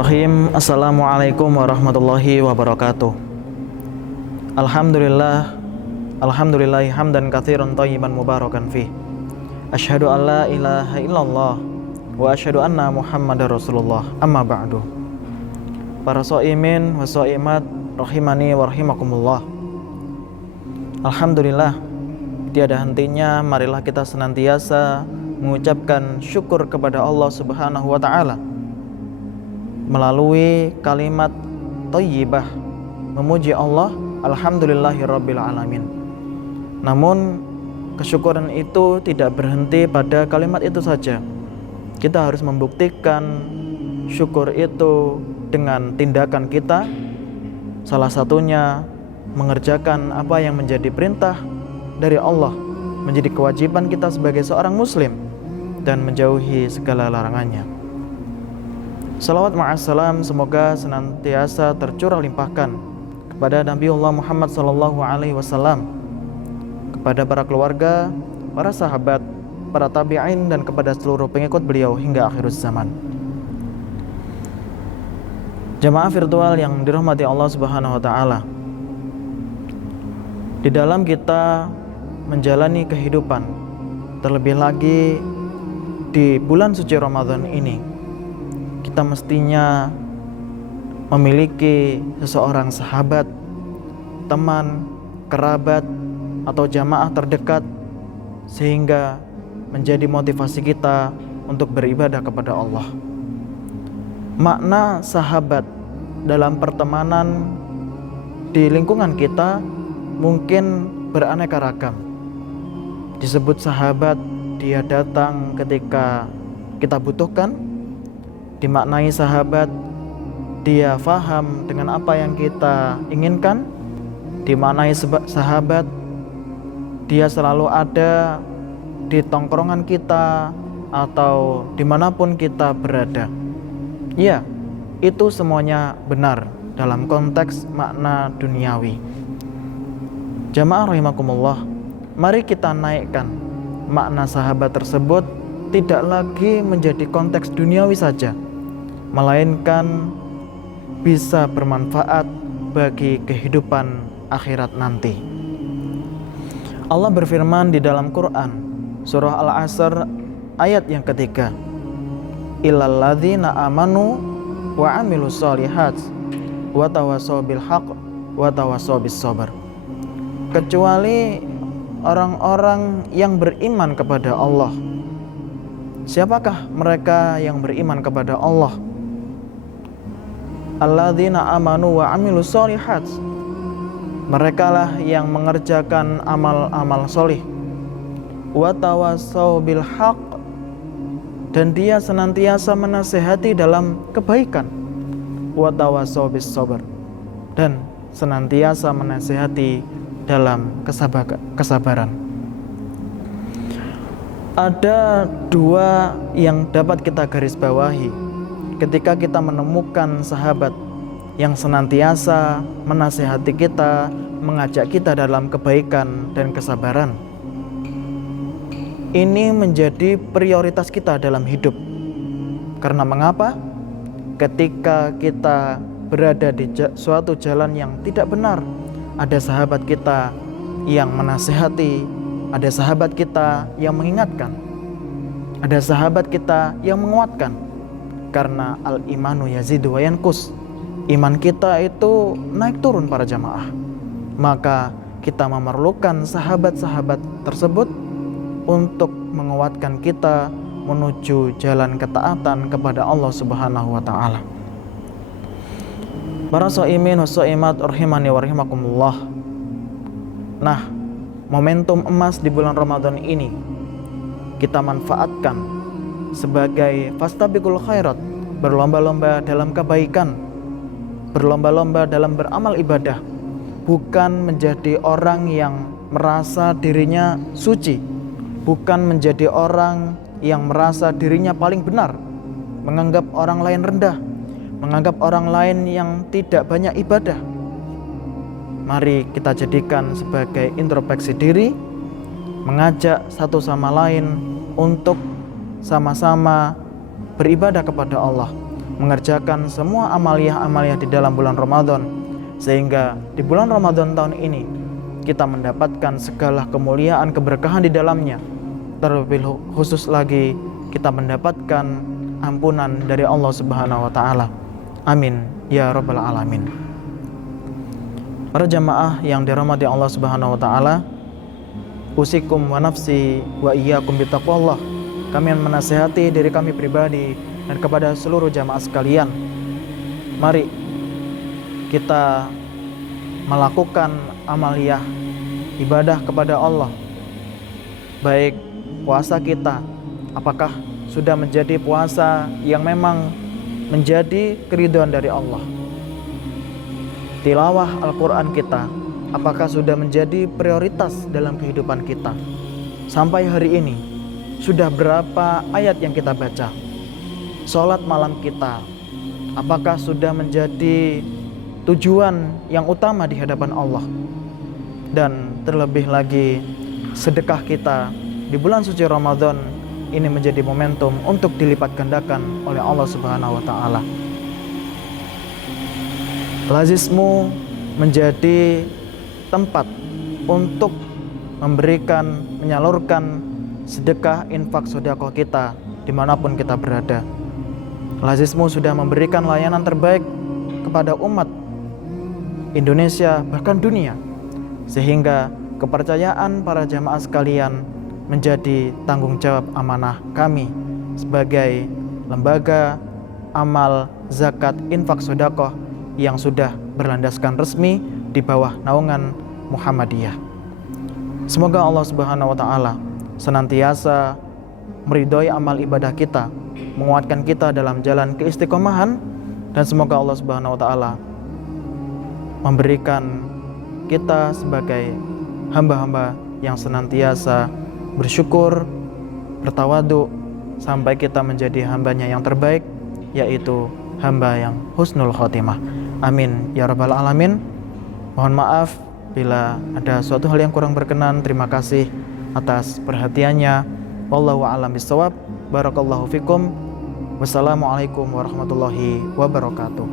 Bismillahirrahmanirrahim. Assalamualaikum warahmatullahi wabarakatuh. Alhamdulillahi hamdan katsiran thayyiban mubarakan fih. Asyhadu an la ilaha illallah wa asyhadu anna Muhammadar Rasulullah. Amma ba'du. Para shaimin wa shaimat rahimani wa rahimakumullah. Alhamdulillah, tiada hentinya marilah kita senantiasa mengucapkan syukur kepada Allah Subhanahu wa taala melalui kalimat thayyibah memuji Allah, alhamdulillahirabbil alamin. Namun kesyukuran itu tidak berhenti pada kalimat itu saja. Kita harus membuktikan syukur itu dengan tindakan kita. Salah satunya mengerjakan apa yang menjadi perintah dari Allah, menjadi kewajiban kita sebagai seorang muslim, dan menjauhi segala larangannya. Salawat ma'assalam semoga senantiasa tercurah limpahkan kepada Nabiullah Muhammad SAW, kepada para keluarga, para sahabat, para tabi'in, dan kepada seluruh pengikut beliau hingga akhir zaman. Jamaah virtual yang dirahmati Allah Subhanahu wa taala, di dalam kita menjalani kehidupan, terlebih lagi di bulan suci Ramadan ini, kita mestinya memiliki seseorang sahabat, teman, kerabat, atau jamaah terdekat sehingga menjadi motivasi kita untuk beribadah kepada Allah. Makna sahabat dalam pertemanan di lingkungan kita mungkin beraneka ragam. Disebut sahabat, dia datang ketika kita butuhkan. Dimaknai sahabat, dia faham dengan apa yang kita inginkan. Dimaknai sahabat, dia selalu ada di tongkrongan kita atau dimanapun kita berada. Ya, itu semuanya benar dalam konteks makna duniawi. Jamaah rahimakumullah, mari kita naikkan makna sahabat tersebut tidak lagi menjadi konteks duniawi saja, melainkan bisa bermanfaat bagi kehidupan akhirat nanti. Allah berfirman di dalam Quran surah Al-Asr ayat yang ketiga, illal ladzina amanu wa amilus solihat wa tawassaw bil haqq wa tawassaw bis sabr. Kecuali orang-orang yang beriman kepada Allah. Siapakah mereka yang beriman kepada Allah? Alladzina amanu wa amilus solihat. Merekalah yang mengerjakan amal-amal solih. Wa tawassaw bil haqq, dan dia senantiasa menasihati dalam kebaikan. Wa tawassaw bis sabr, dan senantiasa menasihati dalam kesabaran. Ada dua yang dapat kita garis bawahi ketika kita menemukan sahabat yang senantiasa menasihati kita, mengajak kita dalam kebaikan dan kesabaran. Ini menjadi prioritas kita dalam hidup. Karena mengapa? Ketika kita berada di suatu jalan yang tidak benar, ada sahabat kita yang menasihati, ada sahabat kita yang mengingatkan, ada sahabat kita yang menguatkan. Karena al-imanu yazidu wa yanqus, iman kita itu naik turun para jamaah. Maka kita memerlukan sahabat-sahabat tersebut untuk menguatkan kita menuju jalan ketaatan kepada Allah Subhanahu wa taala. Para shaimin wa shaimat rahimani wa rahimakumullah. Nah, momentum emas di bulan Ramadan ini kita manfaatkan sebagai fastabiqul khairat, berlomba-lomba dalam kebaikan, berlomba-lomba dalam beramal ibadah, bukan menjadi orang yang merasa dirinya suci, bukan menjadi orang yang merasa dirinya paling benar, menganggap orang lain rendah, menganggap orang lain yang tidak banyak ibadah. Mari kita jadikan sebagai introspeksi diri, mengajak satu sama lain untuk sama-sama beribadah kepada Allah, mengerjakan semua amaliyah-amaliyah di dalam bulan Ramadan, sehingga di bulan Ramadan tahun ini kita mendapatkan segala kemuliaan, keberkahan di dalamnya. Terlebih khusus lagi kita mendapatkan ampunan dari Allah Subhanahu wa taala. Amin ya rabbal alamin. Para jamaah yang dirahmati Allah Subhanahu wa taala, usikum wa nafsi wa iyyakum bitaqwallah. Kami menasihati diri kami pribadi dan kepada seluruh jamaah sekalian, mari kita melakukan amaliyah ibadah kepada Allah. Baik puasa kita, apakah sudah menjadi puasa yang memang menjadi keridhaan dari Allah? Tilawah Al-Quran kita, apakah sudah menjadi prioritas dalam kehidupan kita? Sampai hari ini, sudah berapa ayat yang kita baca? Sholat malam kita, apakah sudah menjadi tujuan yang utama di hadapan Allah? Dan terlebih lagi, sedekah kita di bulan suci Ramadan ini menjadi momentum untuk dilipat gandakan oleh Allah Subhanahu wa taala. Lazismu menjadi tempat untuk memberikan, menyalurkan sedekah, infak, sedekah kita dimanapun kita berada. Lazismu sudah memberikan layanan terbaik kepada umat Indonesia, bahkan dunia, sehingga kepercayaan para jamaah sekalian menjadi tanggung jawab amanah kami sebagai lembaga amal zakat infak sedekah yang sudah berlandaskan resmi di bawah naungan Muhammadiyah. Semoga Allah Subhanahu wa taala senantiasa meridhoi amal ibadah kita, menguatkan kita dalam jalan keistiqomahan, dan semoga Allah Subhanahu wa taala memberikan kita sebagai hamba-hamba yang senantiasa bersyukur, bertawadhu, sampai kita menjadi hambanya yang terbaik, yaitu hamba yang husnul khotimah. Amin ya rabbal alamin. Mohon maaf bila ada suatu hal yang kurang berkenan. Terima kasih atas perhatiannya. Wallahu a'lam bishawab. Barakallahu fikum. Wassalamualaikum warahmatullahi wabarakatuh.